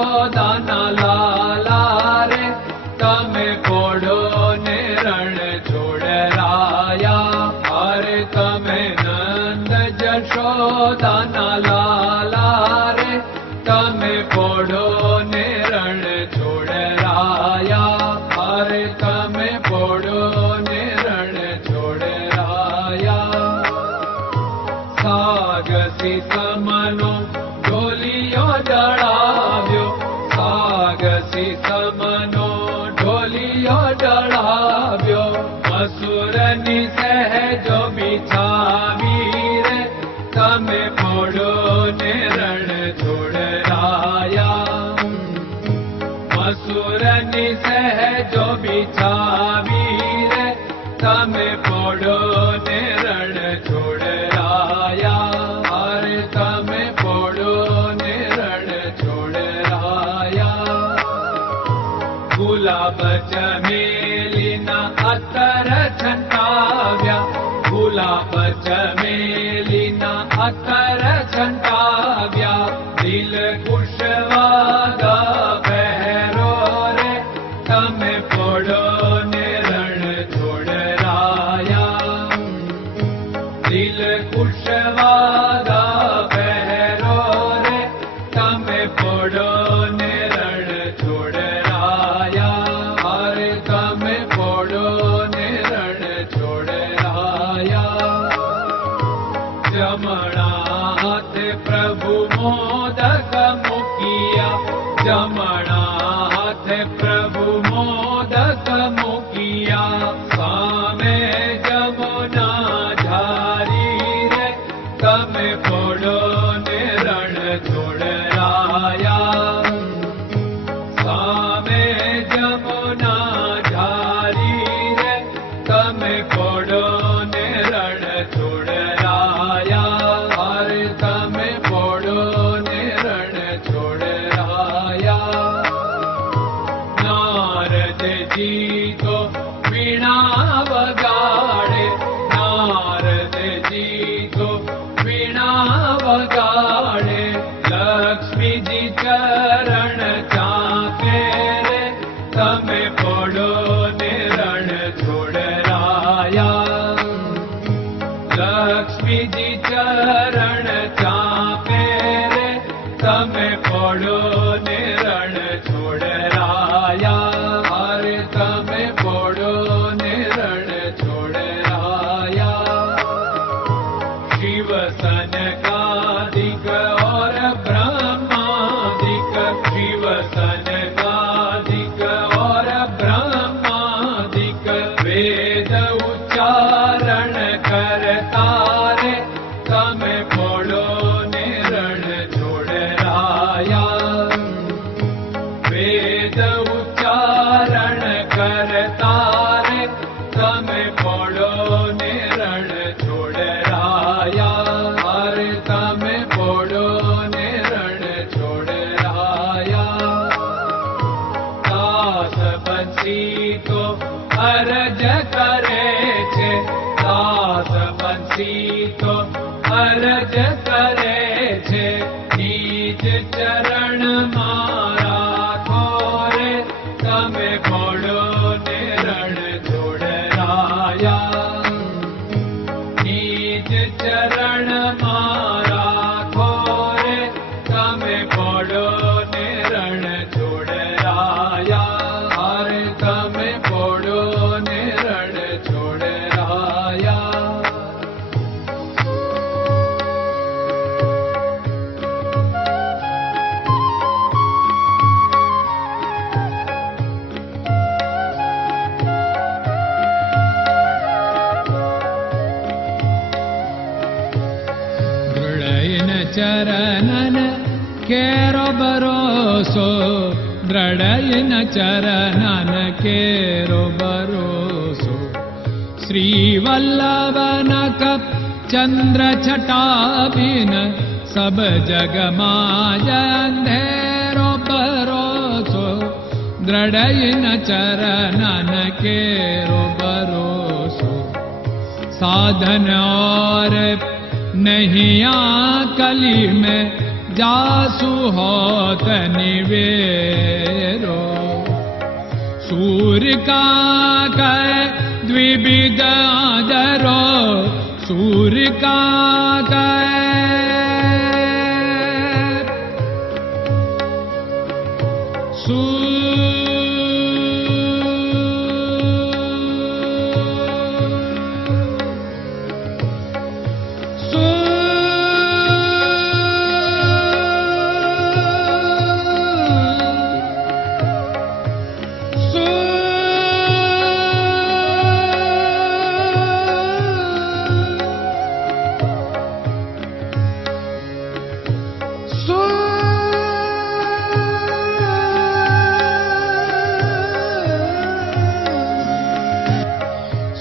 જશોદાના લાલા રે તમે પોડો ને રણ છોડરાયા. અરે તમે નંદ જશોદાના લાલા રે તમે પોડો ને રણ છોડરાયા. અરે તમે પોડો ને રણ છોડરાયા. સાગસી સમનો ઢોલિયો ડળાવ્યો, સાગસી સમનો ઢોલિયો ડળાવ્યો. મસૂરની સહેજો બિછાવી રે તમે પોડો ને રણ છોડરાયા. મસૂરની સહેજો બિછાવી રે તમે પોડો ને રણ છોડરાયા. અરે તમે પોડો ને રણ છોડરાયા. ગુલાબ ચમેલીના અત્તર છંટાવ્યા, ગુલાબ ચમેલીના અત્તર છંટાવ્યા. દિલ કુશવાદા પહેરો રે તમે પોડો ને રણ છોડરાયા. દિલ કુશવાદા પહેરો રે તમે પોડો ને રણ છોડરાયા. અરે તમે પોડો ને રણ છોડરાયા. જમણા હાથે પ્રભુ મોદક મૂકિયા, જમણા હાથે પ્રભુ મોદક મૂકિયા. સામે જમુના ઝારી રે તમે પોડો ને રણ છોડરાયા. સામે જમુના ઝારી રે તમે પોડો ને રણ છોડરાયા. અરે તમે પોડો ને રણ છોડરાયા. નારદજી તો વીણા વગાડે, નારદજી તો વીણા વગાડે. લક્ષ્મીજી ચરણ ચાકે રે તમે પોડો ને રણ છોડરાયા. લક્ષ્મીજી ચરણ ચાપે રે તમે પોડો ને રણ છોડરાયા. અરે તમે પોડો ને રણ છોડરાયા. શિવ સનકાદિક और ब्रह्मादिक, शिव सनकादिक और ब्रह्मादिक. वेद उच्चारण करता रे તમે પોડો ને રણ છોડરાયા. વેદ ઉચ્ચારણ કરતા રે તમે પોડો ને રણ છોડરાયા. અરે તમે પોડો ને રણ છોડરાયા. દાસ બંસી તો અરજ કરે છે, દાસ બંસી તો અરજ કરે છે. નીચ ચરણ મારા ખોરે તમે પોડો ને રણ છોડરાયા. નીચ ચરણ મારા ખોરે તમે પોડો ને રણ છોડરાયા. અરે તમે પોડો ને રણ છોડરાયા. ચરણન કેરો ભરોસો, દ્રઢયન ચરણન કેરો ભરોસો. શ્રી વલ્લભન કપ ચંદ્ર છટાબિન સબ જગમાં અંધેરો ભરોસો. દ્રઢયન ચરણન કેરો ભરોસો. साधन और नहीं कली में जासु होत निवेरो। सूर्य का कै द्विविध आदरो, सूर्य का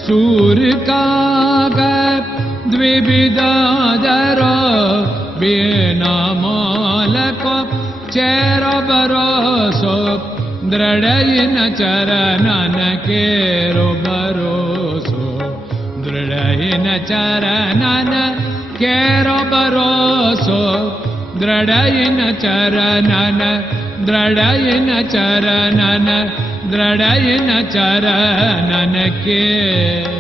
सूर्य का द्विविधादरो, बिना मोल को चेर भरोसो, दृढ़ चरणन केरो भरोसो, दृढ़ चरणन केरो भरोसो, दृढ़ चरणन, दृढ़ चरणन, दृढ़ चरणन के।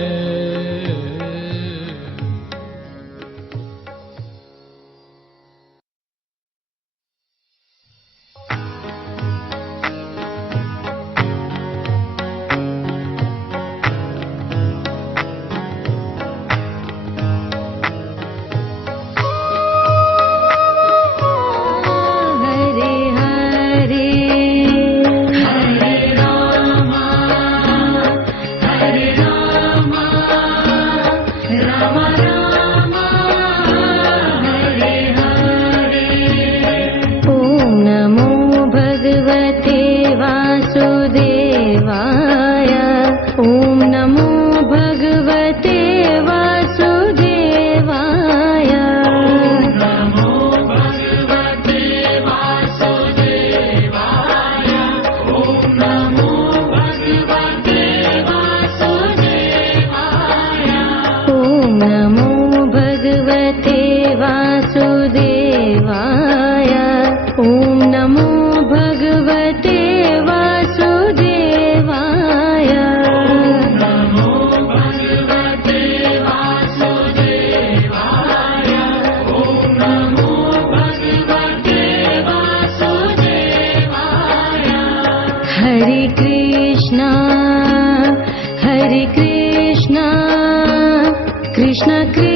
Krishna Krishna